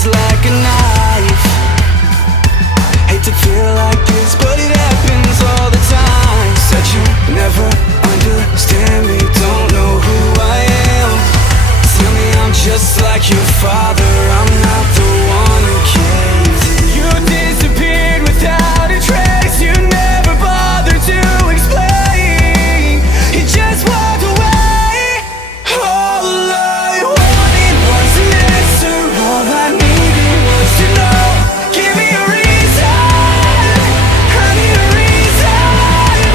is like a knife. Hate to feel like this, but it happens all the time. Said you never understand me, don't know who I am. Tell me I'm just like your father, I'm not the one who caved. You disappeared without a trace, you never bothered to explain. You just walked away. All I wanted was an answer, all I needed was to know. Give me a reason, I need a reason.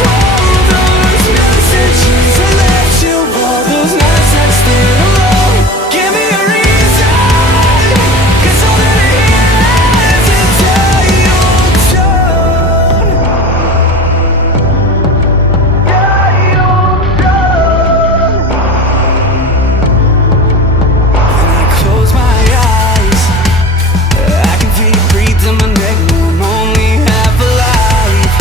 All those messages I left you, all those nights I stayed alone. Give me a reason, 'cause all that I hear is a dial tone. When I close my eyes, I can feel you breathe in my neck. No, I'm only half alive,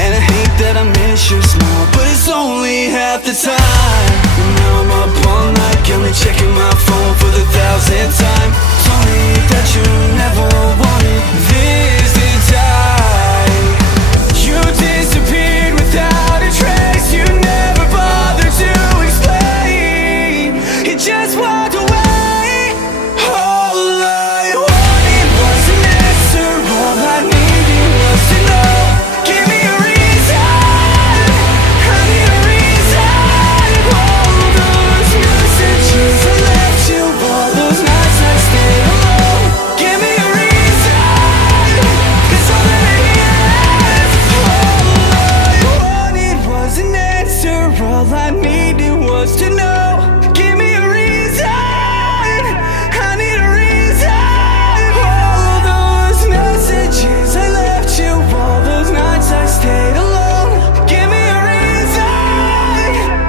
and I hate that I miss your smile, but it's only half the time. And now I'm up all night, got me checking my phone for the 1000th time. Told me that you never wanted this to die. You disappeared without a trace, you never bothered to explain. You just walked away. All I wanted was an answer, all I needed was to know. Give me a reason, I need a reason. All those messages I left you, all those nights I stayed alone. Give me a reason, 'cause all that I hear is all I wanted was an answer, all I needed was to know. Give me a reason, I need a reason. All those messages I left you, all those nights I stayed alone. Give me a reason,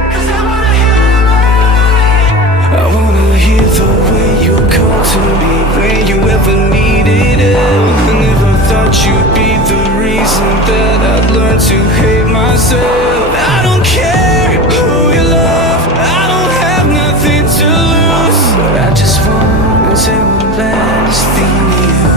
'cause I wanna hear it. I wanna hear the way you call to me when you ever needed it. I never thought you'd be the reason that I'd learn to hate myself. I don't care who you love, I don't have nothing to lose, but I just wanna say one last thing to you.